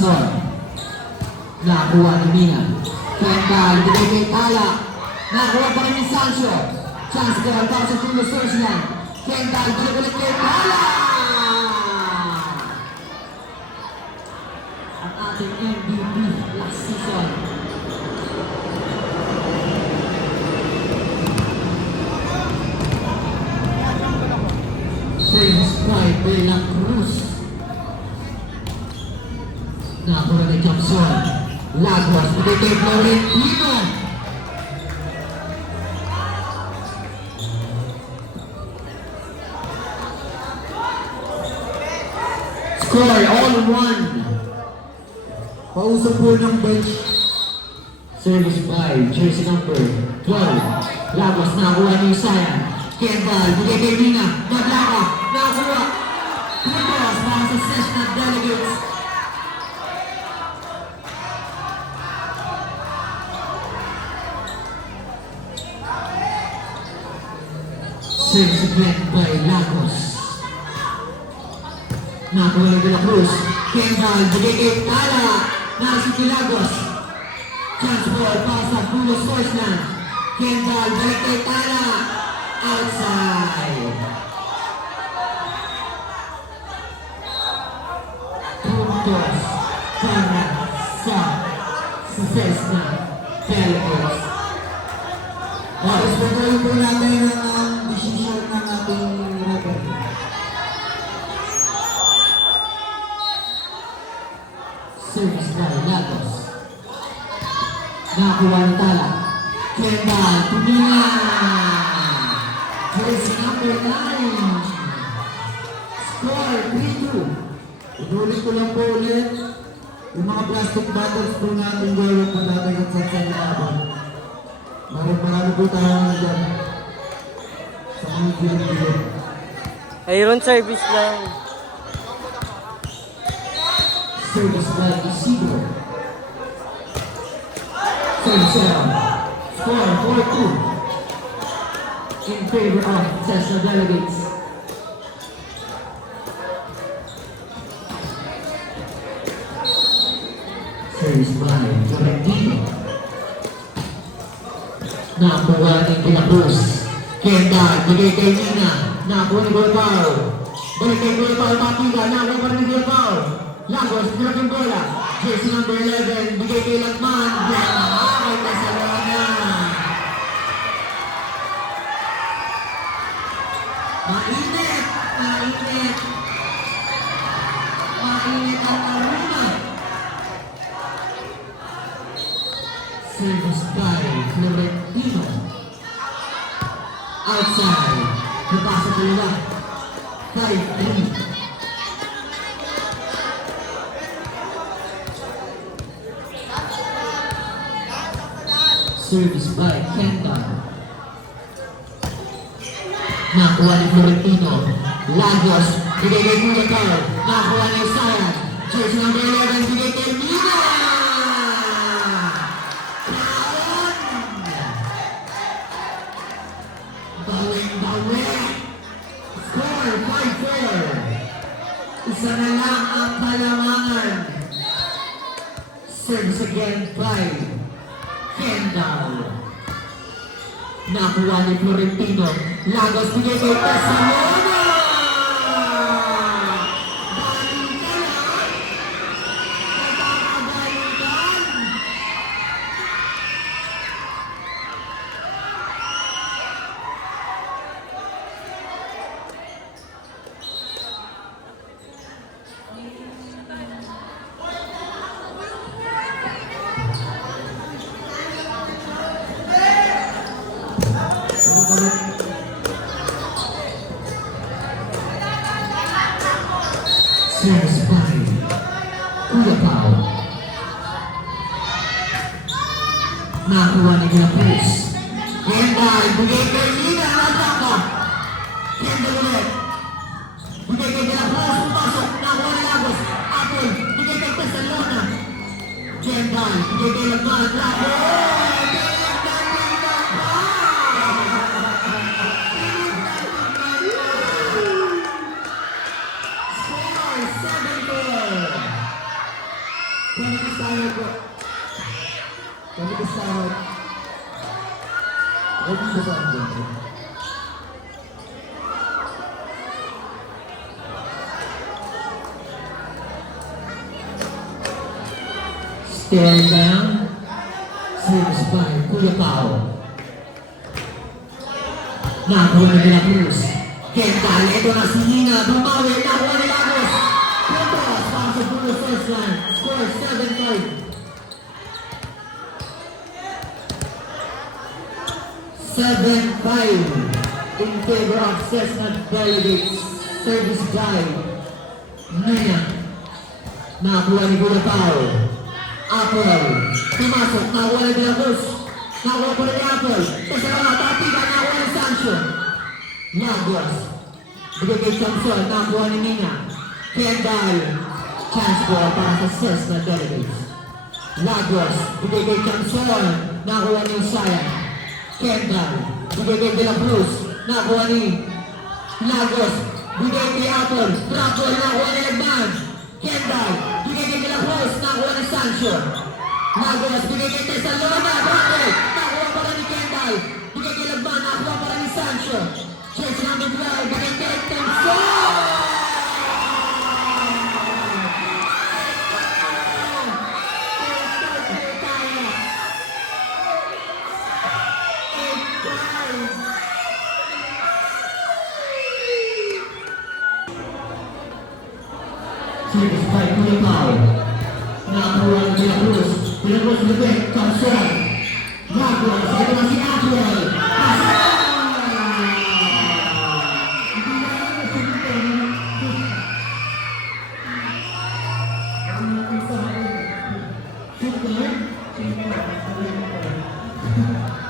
Johnson. Nakuha ni Mina. Kendall, bigay kay Tala. Nakuha pa rin ni Sancho. Chance ko ang tao sa Tulo Sorsland. Kendall, bigay ulit kay Tala. Ang ating MVP last season. James White de la Cruz. Nakuha ni Johnson. Lagos, bigay kay Florentino. Score, all one. Pausap po ng bench. Service by jersey number 12. Lagos, nakuha ni Sayan. Kendall, bigay kay Mina. Naglaka, nakuha. Lagos, para sa Cessna Delegates. Service again by Lagos. Nakuha ni De La Cruz. Kendall, bigay kay Tala. Nasa si Lagos. Chance ball, para sa Tulo Sorsland. Kendall, balik kay Tala. Outside. Puntos para sa Cessna Delegates. Respetuhin po natin ang decision ng ating referee. Service by Lagos. Nakuha ni Tala. Kendall, Tumina. Jersey number 9. Score 3-2. Inulit ko lang po ulit. Yung mga plastic bottles po natin gawin po natin at sa sanilabon. Marami po tayo dyan. Sa mga video. Iron service lang. Service by Isidro. 37. Score 4-2. In favor of Cessna Delegates. Service by Florentino. Nakuha ni De La Cruz. Kendall, bigay kay Mina. Nakuha ni Golpao. Balik kay Golpao, Papiga. Nakuha pa rin ni Golpao. Lagos, pinag yung bola. Jersey number 11, bigay kay Lagman. Kay Tessalona. Mainit! Mainit! Mainit ang arena. Service by Florentino. Outside. Napasa dalawa. 5-3. Service by Kendall. Nakuha ni Florentino. Lagos, bigay kay Mulacao. Nakuha ni Sayan. Jersey number 11, bigay kay Mina. Bawing-bawi. Score 5-4. Isa na lang ang kalamangan. Service again by Kendall. Nakuha ni Florentino. Lagos, bigay kay Tessalona. Service by Mulacao. Nakuha ni De La Cruz. Kendall, bigay kay Mina. Nataka. Kendall ulit. Bigay kay De La Cruz. Pumasok. Nakuha ni Lagos. Apple. Bigay kay Tessalona. Kendall, bigay kay Lagman. Lagos. Kami tayo po. Kami tayo. Huwag mo sa akin. Stand down. Service by Kuya Pao. Nakuha ni De La Cruz. Kendall, ito na si Nina. Bumawi, nakuha ni Lagos. Contras, pasok po ng first line. Score 7-5. 7-5 in favor of Cessna Delegates. Service by Nina. Nakuha ni Kuya Pao. Apple. Pumasok. Nakuha ni De La Cruz. Nakuha po ni Apple. Kasama tatigan. Nakuha ni Sancho. Lagos. Bigay kay Samson. Nakuha ni Nina. Kendall. Chance ball para sa Cessna Delegates. Lagos. Bigay kay Samson. Nakuha ni Usaya. Kendall. Bigay kay De La Cruz. Nakuha ni Lagos. Bigay kay Apple. Drop ball. Nakuha ni Lagman. Kendall. Bigay kay De La Cruz. Nakuha ni Sancho. Lagos. Bigay kay Tesalona. Drop ball. Nakuha para ni Kendall. Bigay kay Lagman. Nakuha para ni Sancho. Chance number 12. Bigay kay Tesalona. Service by Kuya Pao. Nakuha ni De La Cruz. De La Cruz bigay. Samson. Lagos. Ito na si Apple. Super.